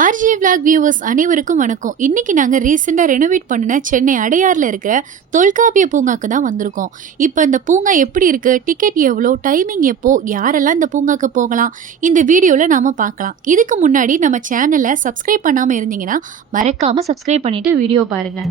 RJ vlog viewers அனைவருக்கும் வணக்கம். இன்னைக்கு நாங்கள் ரீசெண்டாக ரெனோவேட் பண்ணின சென்னை அடையாறில் இருக்கிற தொல்காப்பிய பூங்காக்கு தான் வந்திருக்கோம். இப்போ இந்த பூங்கா எப்படி இருக்குது, டிக்கெட் எவ்வளோ, டைமிங் எப்போ, யாரெல்லாம் இந்த பூங்காக்கு போகலாம், இந்த வீடியோவில் நாம் பார்க்கலாம். இதுக்கு முன்னாடி நம்ம சேனலை சப்ஸ்கிரைப் பண்ணாமல் இருந்தீங்கன்னா மறக்காமல் சப்ஸ்கிரைப் பண்ணிவிட்டு வீடியோ பாருங்கள்.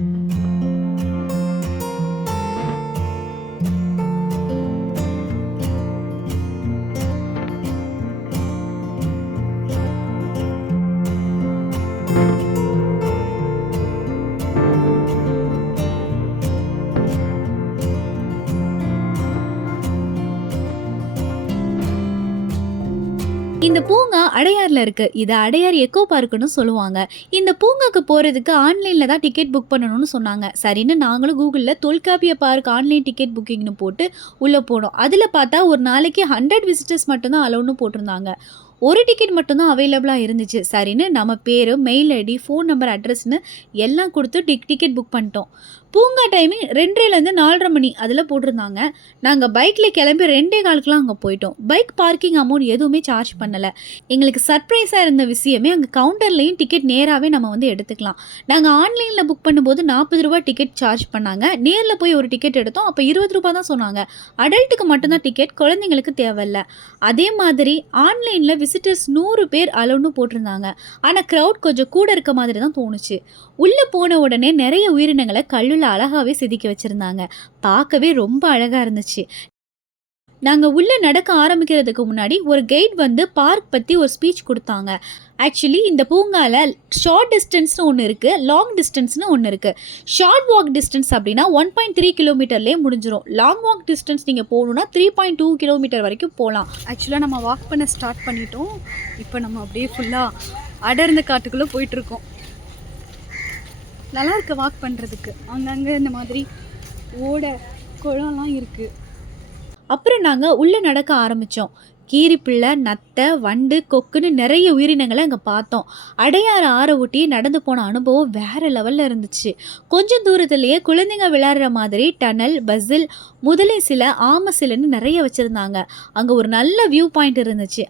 இந்த பூங்கா அடையாறில் இருக்குது. இதை அடையார் எக்கோ பார்க்குன்னு சொல்லுவாங்க. இந்த பூங்காக்கு போகிறதுக்கு ஆன்லைனில் தான் டிக்கெட் புக் பண்ணணும்னு சொன்னாங்க. சரின்னு நாங்களும் கூகுளில் தொல்காப்பிய பார்க் ஆன்லைன் டிக்கெட் புக்கிங்னு போட்டு உள்ளே போனோம். அதில் பார்த்தா ஒரு நாளைக்கு 100 விசிட்டர்ஸ் மட்டும்தான் அலோன்னு போட்டிருந்தாங்க. ஒரு டிக்கெட் மட்டும்தான் அவைலபிளாக இருந்துச்சு. சரின்னு நம்ம பேர், மெயில் ஐடி, ஃபோன் நம்பர், அட்ரஸ்னு எல்லாம் கொடுத்து டிக்கெட் புக் பண்ணிட்டோம். பூங்கா டைமிங் 2:30லேருந்து 4:30 மணி அதில் போட்டிருந்தாங்க. நாங்கள் பைக்கில் கிளம்பி 2:15க்குலாம் அங்கே போயிட்டோம். பைக் பார்க்கிங் அமௌண்ட் எதுவுமே சார்ஜ் பண்ணலை. எங்களுக்கு சர்ப்ரைஸாக இருந்த விஷயமே அங்கே கவுண்டர்லேயும் டிக்கெட் நேராகவே நம்ம எடுத்துக்கலாம். நாங்கள் ஆன்லைனில் புக் பண்ணும்போது 40 ரூபா டிக்கெட் சார்ஜ் பண்ணாங்க. நேரில் போய் ஒரு டிக்கெட் எடுத்தோம். அப்போ 20 ரூபா தான் சொன்னாங்க. அடல்ட்டுக்கு மட்டும்தான் டிக்கெட், குழந்தைங்களுக்கு தேவையில்லை. அதே மாதிரி ஆன்லைனில் விசிட்டர்ஸ் 100 பேர் அலோன்னு போட்டிருந்தாங்க. ஆனால் க்ரௌட் கொஞ்சம் கூட இருக்க மாதிரி தான் தோணுச்சு. உள்ளே போன உடனே நிறைய உயிரினங்களை கல்லில் அழகாவே செதுக்கி வச்சிருந்தாங்க. பார்க்கவே ரொம்ப அழகா இருந்துச்சு. நாங்கள் உள்ளே நடக்க ஆரம்பிக்கிறதுக்கு முன்னாடி ஒரு கைட் வந்து பார்க் பற்றி ஒரு ஸ்பீச் கொடுத்தாங்க. ஆக்சுவலி இந்த பூங்காவில் ஷார்ட் டிஸ்டன்ஸ்னு ஒன்று இருக்குது, லாங் டிஸ்டன்ஸ்னு ஒன்று இருக்குது. ஷார்ட் வாக் டிஸ்டன்ஸ் அப்படின்னா 1.3 கிலோமீட்டர்லேயே முடிஞ்சிடும். லாங் வாக் டிஸ்டன்ஸ் நீங்கள் போகணுன்னா 3.2 கிலோமீட்டர் வரைக்கும் போகலாம். ஆக்சுவலாக நம்ம வாக் பண்ண ஸ்டார்ட் பண்ணிட்டோம். இப்போ நம்ம அப்படியே ஃபுல்லாக அடர்ந்த காட்டுக்குள்ளே போயிட்டுருக்கோம். நல்லா இருக்குது வாக் பண்ணுறதுக்கு. அங்கங்கே இந்த மாதிரி ஓடை குளம்லாம் இருக்குது. அப்புறம் நாங்கள் உள்ளே நடக்க ஆரம்பித்தோம். கீரிப்பிள்ளை, நத்தை, வண்டு, கொக்குன்னு நிறைய உயிரினங்களை அங்கே பார்த்தோம். அடையாறு ஆறை ஒட்டி நடந்து போன அனுபவம் வேறு லெவலில் இருந்துச்சு. கொஞ்சம் தூரத்துலேயே குழந்தைங்க விளையாடுற மாதிரி டனல், பஸ்ஸில், முதலை சிலை, ஆமை சிலைன்னு நிறைய வச்சுருந்தாங்க. அங்கே ஒரு நல்ல வியூ பாயிண்ட் இருந்துச்சு.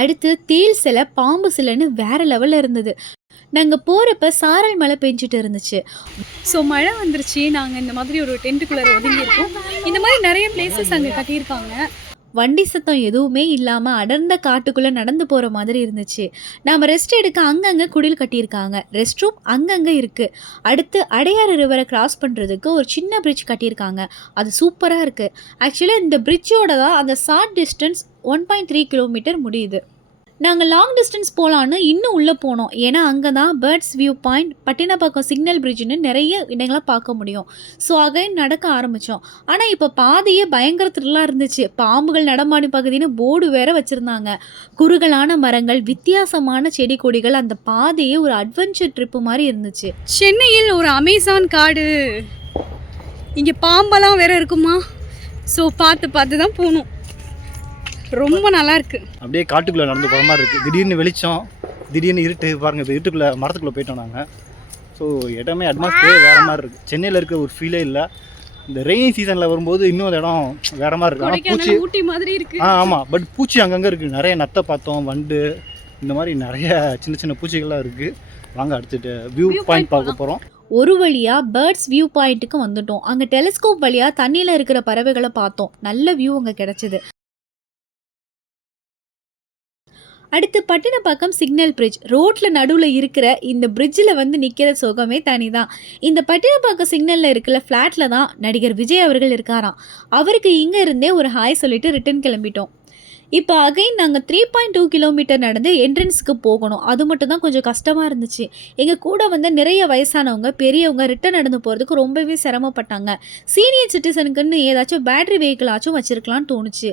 அடுத்து தேல் சிலை, பாம்பு சிலைன்னு வேறு லெவலில் இருந்தது. நாங்கள் போகிறப்ப சாரல் மழை பெஞ்சிட்டு இருந்துச்சு. ஸோ மழை வந்துருச்சு. நாங்கள் இந்த மாதிரி ஒரு டென்ட்டுக்குள்ளே ஒதுங்கியிருக்கோம். இந்த மாதிரி நிறைய பிளேசஸ் அங்கே கட்டியிருக்காங்க. வண்டி சத்தம் எதுவுமே இல்லாமல் அடர்ந்த காட்டுக்குள்ளே நடந்து போகிற மாதிரி இருந்துச்சு. நாம் ரெஸ்ட் எடுக்க அங்கங்கே குடில் கட்டியிருக்காங்க. ரெஸ்ட் ரூம் அங்கங்கே இருக்குது. அடுத்து அடையாறு ரிவரை கிராஸ் பண்ணுறதுக்கு ஒரு சின்ன பிரிட்ஜ் கட்டியிருக்காங்க. அது சூப்பராக இருக்குது. ஆக்சுவலாக இந்த பிரிட்ஜோட தான் அந்த ஷார்ட் டிஸ்டன்ஸ் 1.3 கிலோமீட்டர் முடியுது. நாங்கள் லாங் டிஸ்டன்ஸ் போகலான்னு இன்னும் உள்ளே போனோம். ஏன்னா அங்கே தான் birds view point, Pattinapakkam signal பிரிட்ஜுன்னு நிறைய இடங்களை பார்க்க முடியும். ஸோ அகைன் நடக்க ஆரம்பித்தோம். ஆனால் இப்போ பாதையே பயங்கர த்ரில்லாக இருந்துச்சு. பாம்புகள் நடமாடும் பகுதின்னு போர்டு வேறு வச்சுருந்தாங்க. குறுகலான மரங்கள், வித்தியாசமான செடி கொடிகள், அந்த பாதையே ஒரு அட்வென்ச்சர் ட்ரிப்பு மாதிரி இருந்துச்சு. சென்னையில் ஒரு அமேசான் காடு, இங்கே பாம்பெல்லாம் வேறு இருக்குமா? ஸோ பார்த்து தான் போகணும். ரொம்ப நல்லா இருக்கு. அப்படியே காட்டுக்குள்ளே நடந்து போகிற மாதிரி இருக்குது. திடீர்னு வெளிச்சம், திடீர்னு இருட்டு. பாருங்கள், இப்போ இருட்டுக்குள்ளே மரத்துக்குள்ளே போயிட்டோம் நாங்கள். ஸோ இடமே அட்மாஸ்பியர் வேறு மாதிரி இருக்குது. சென்னையில் இருக்க ஒரு ஃபீலே இல்லை. இந்த ரெய்னி சீசனில் வரும்போது இன்னும் அந்த இடம் வேறு மாதிரி இருக்குது. ஆனால் பூச்சி ஊட்டி மாதிரி இருக்குது. ஆமாம், பட் பூச்சி அங்கங்கே இருக்குது. நிறைய நத்தை பார்த்தோம், வண்டு, இந்த மாதிரி நிறைய சின்ன சின்ன பூச்சிகள்லாம் இருக்குது. வாங்க அடுத்துட்டு வியூ பாயிண்ட் பார்க்க போகிறோம். ஒரு வழியாக பேர்ட்ஸ் வியூ பாயிண்ட்டுக்கு வந்துட்டோம். அங்கே டெலிஸ்கோப் வழியாக தண்ணியில் இருக்கிற பறவைகளை பார்த்தோம். நல்ல வியூ அங்கே கிடச்சிது. அடுத்து பட்டினப்பாக்கம் சிக்னல் பிரிட்ஜ். ரோட்டில் நடுவில் இருக்கிற இந்த பிரிட்ஜில் வந்து நிற்கிற சுகமே தனி தான். இந்த பட்டினப்பாக்கம் சிக்னலில் இருக்கிற ஃப்ளாட்டில் தான் நடிகர் விஜய் அவர்கள் இருக்காராம். அவருக்கு இங்கே இருந்தே ஒரு ஹாய் சொல்லிட்டு ரிட்டன் கிளம்பிட்டோம். இப்போ அகைன் நாங்கள் 3.2 கிலோமீட்டர் நடந்து என்ட்ரன்ஸுக்கு போகணும். அது மட்டும் தான் கொஞ்சம் கஷ்டமாக இருந்துச்சு. எங்கள் கூட வந்து நிறைய வயசானவங்க, பெரியவங்க ரிட்டன் நடந்து போகிறதுக்கு ரொம்பவே சிரமப்பட்டாங்க. சீனியர் சிட்டிசனுக்குன்னு ஏதாச்சும் பேட்ரி வெஹிக்கிள் ஆச்சும் வச்சுருக்கலான்னு தோணுச்சு.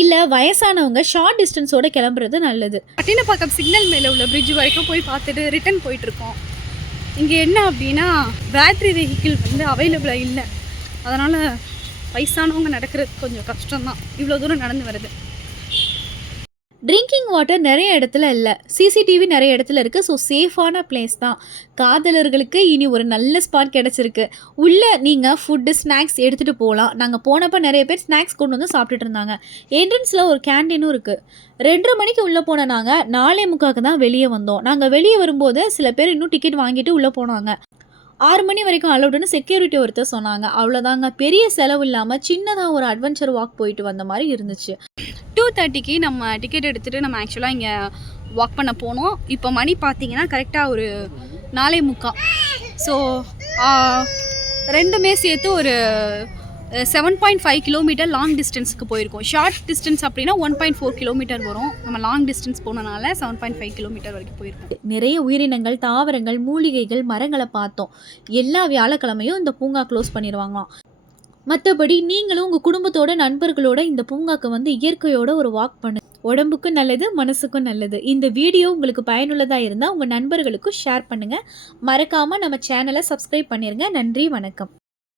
இல்லை வயசானவங்க ஷார்ட் டிஸ்டன்ஸோடு கிளம்புறது நல்லது. பட்டினப்பாக்கம் சிக்னல் மேலே உள்ள பிரிட்ஜ் வரைக்கும் போய் பார்த்துட்டு ரிட்டன் போயிட்டுருக்கோம். இங்கே என்ன அப்படின்னா பேட்ரி வெஹிக்கிள் வந்து அவைலபிளாக இல்லை. அதனால் வயசானவங்க நடக்கிறது கொஞ்சம் கஷ்டம்தான். இவ்வளோ தூரம் நடந்து வருது. ட்ரிங்கிங் ட்ரிங்கிங் வாட்டர் நிறைய இடத்துல இல்லை, சிசிடிவி நிறைய இடத்துல இருக்குது. ஸோ சேஃபான பிளேஸ் தான். காதலர்களுக்கு இனி ஒரு நல்ல ஸ்பாட் கிடச்சிருக்கு. உள்ளே நீங்கள் ஃபுட்டு ஸ்நாக்ஸ் எடுத்துகிட்டு போகலாம். நாங்கள் போனப்போ நிறைய பேர் ஸ்நாக்ஸ் கொண்டு வந்து சாப்பிட்டுட்டு இருந்தாங்க. என்ட்ரன்ஸில் ஒரு கேண்டீனும் இருக்குது. 2:30 மணிக்கு உள்ளே போன நாங்கள் 4:45 தான் வெளியே வந்தோம். நாங்கள் வெளியே வரும்போது சில பேர் இன்னும் டிக்கெட் வாங்கிட்டு உள்ளே போனாங்க. 6 மணி வரைக்கும் அலௌடுன்னு செக்யூரிட்டி ஒருத்தர் சொன்னாங்க. அவ்வளோதாங்க. பெரிய செலவு இல்லாமல் சின்னதாக ஒரு அட்வென்ச்சர் வாக் போயிட்டு வந்த மாதிரி இருந்துச்சு. 2:30க்கு நம்ம டிக்கெட் எடுத்துகிட்டு நம்ம ஆக்சுவலாக இங்கே வாக் பண்ண போனோம். இப்போ மணி பார்த்தீங்கன்னா கரெக்டாக ஒரு 4:45. ஸோ ரெண்டுமே சேர்த்து ஒரு 7.5 கிலோமீட்டர் லாங் டிஸ்டன்ஸுக்கு போயிருக்கோம். ஷார்ட் டிஸ்டன்ஸ் அப்படின்னா 1.4 கிலோமீட்டர் வரும். நம்ம லாங் டிஸ்டன்ஸ் போனனால 7.5 கிலோமீட்டர் வரைக்கும் போயிருக்கோம். நிறைய உயிரினங்கள், தாவரங்கள், மூலிகைகள், மரங்களை பார்த்தோம். எல்லா வியாழக்கிழமையும் இந்த பூங்கா க்ளோஸ் பண்ணிடுவாங்களாம். மற்றபடி நீங்களும் உங்கள் குடும்பத்தோட, நண்பர்களோட இந்த பூங்காக்கு வந்து இயற்கையோட ஒரு வாக் பண்ணுங்க. உடம்புக்கும் நல்லது, மனசுக்கும் நல்லது. இந்த வீடியோ உங்களுக்கு பயனுள்ளதாக இருந்தால் உங்கள் நண்பர்களுக்கும் ஷேர் பண்ணுங்கள். மறக்காமல் நம்ம சேனலை சப்ஸ்கிரைப் பண்ணிடுங்க. நன்றி, வணக்கம்.